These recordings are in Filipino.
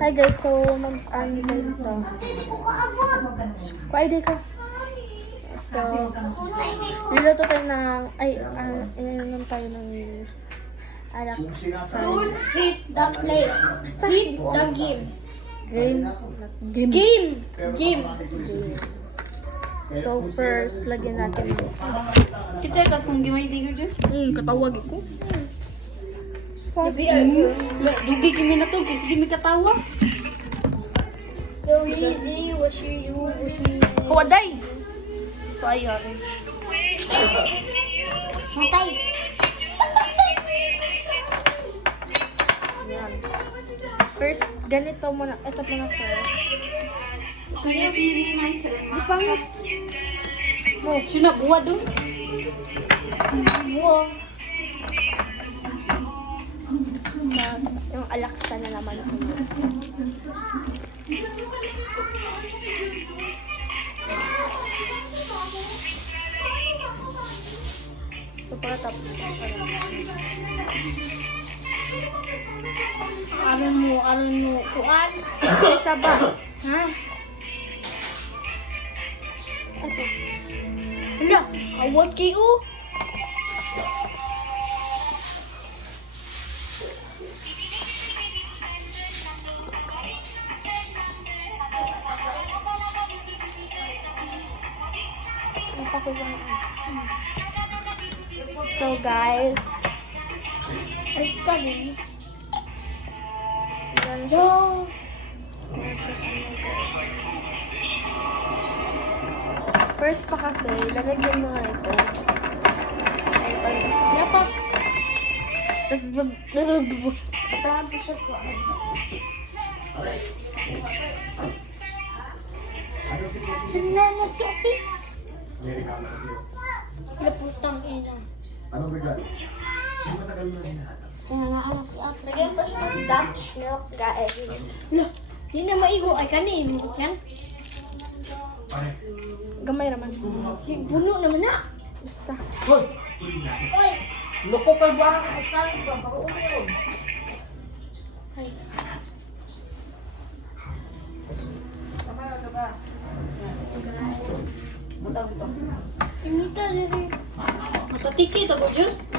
Hi guys, so ano tayo dito? Kuha ka. So, niluto tayo ng, ininom tayo ng alak. Don't hit the plate. Hit the game. Game. So first, lagyan natin ito. Kita kas kung gimay tingin dyan. Katawag ko. Sabi dugi kimi na to, kasi kimi katawa. The easy was you was me. Kawaday! So ayun. Matay. Yan. First, ganito muna. Ito muna first. Pili myself. Di pa nga. Oh, sino buwa doon? Buwa. Tapos, yung alaksa na naman ito. So, pagkatapos. Aron mo, kuan. Isa ba? Ha? Ito. Hala, awas kayo. So, guys. Alis ka din. Yan. Yo. First pa kasi, lalagyan mo nga ito. Siapa? Tapos, Sina na si Ate? Laputang ina. Anong regalo? Yung matagal na rin. Kaya nga anak si Ate. lagyan pa siya ng Dutch milk, guys. Lah, di na maigo ay kanin. Yan. Gamay naman. Di puno naman na. Basta. Hoy! Oy. Loko pa yung buwan ng kastahin pa. Paruon yun. Ay. Tama na ba? Butang ito. Imita diri. Matatiki to ko Diyos.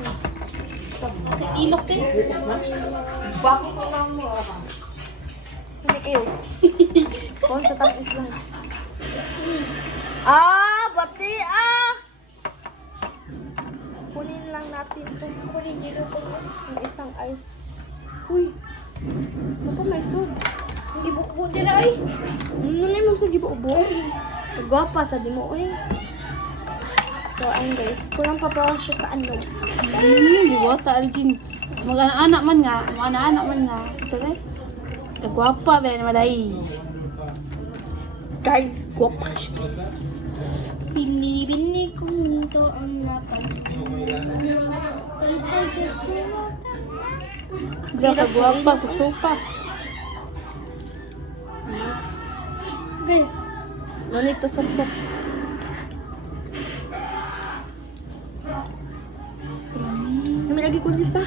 Sa ilok din. Bako ko lang mo. Hindi kayo. Kung sa tamis lang. Bati Kunin lang natin ito. Kunin dito ko. Yung isang ice. Uy. Ano pa may soup? Hindi bukbo dira ay. Nanay mo sa gibo-ubo. Gwapa sa di mo uy. So ayun guys, kulang pa pa siya sa ano. Di ba? Ta Aljin. Mag-anak man nga. Mag-anak man nga. Sige. Kagwapa ba naman ay. Guys, gwapa siya guys. Bini ko mundo ang lapan. Sige, kagwapa. Susupa. Okay. No need to sup-sup. Kami lagi ko dito.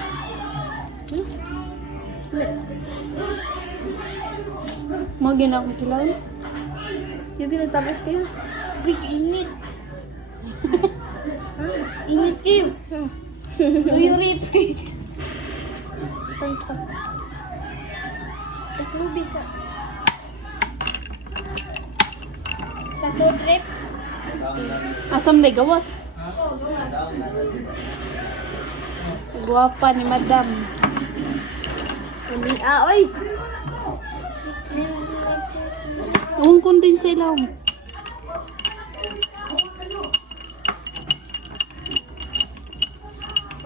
Magin ako kilala. Yung ginagtabas kayo. Big init. Init kayo. Do you rip? Ito. Tatlo bisa. Sa soul rip. Asam na gawas. Kagwapa ni madam. Kami, oy! Ang kundin sila.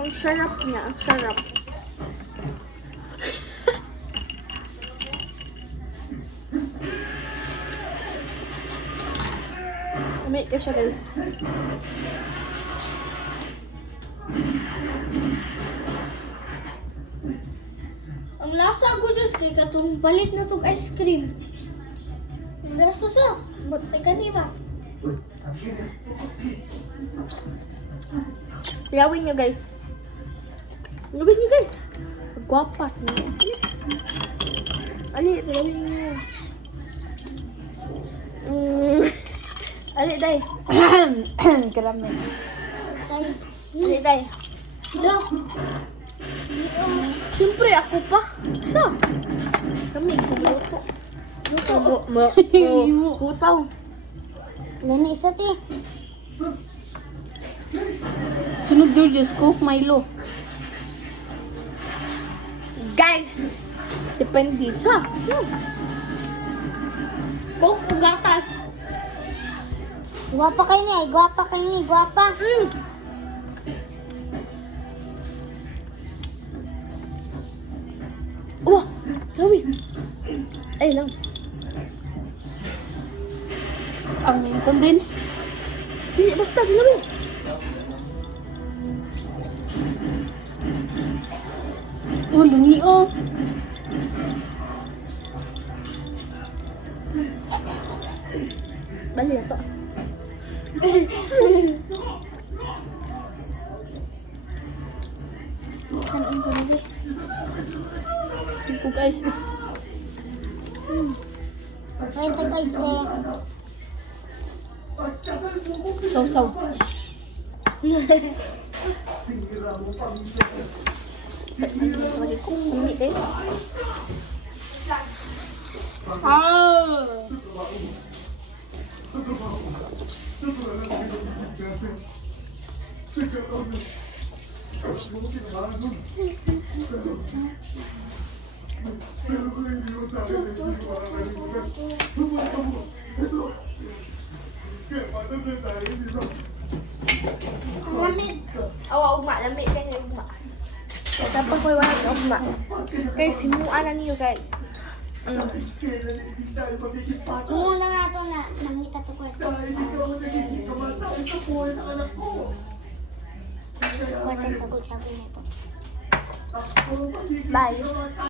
Ang sarap niya, ang sarap. Umay ka siya guys. Ang lasa ko Diyos kay katong balit na tong ice cream. Ang lasa sa. Ba't ay kanina? Yawin nyo guys. Yawin nyo guys. Gwapas niya. Ali, gawin niyo. Ali, day. Karami. Ali, day. Do. Siyempre, ako pa. Sa? Kami, kumuto. Kutaw. Dami isa ti. Sunod Georges, Coke, Milo. Guys, depende sa. Coke o gatas. Guwapa kayo ni, guwapa kayo ni, guwapa. Wah, kami. Ay lang. Ang condensed. Hindi, basta, kami. Oh, lungi oh. Bali na to. Ito guys. Ito guys, Saw-saw. Sorry ko, umi din. Ah. lamig. Awa, ugma. Lamig kayo ugma. Tapos ko wala ka ugma. Guys, himuan na niyo guys. Muna nga to na namita to kwarto. Kwarto sagot-sagot na to. Bye.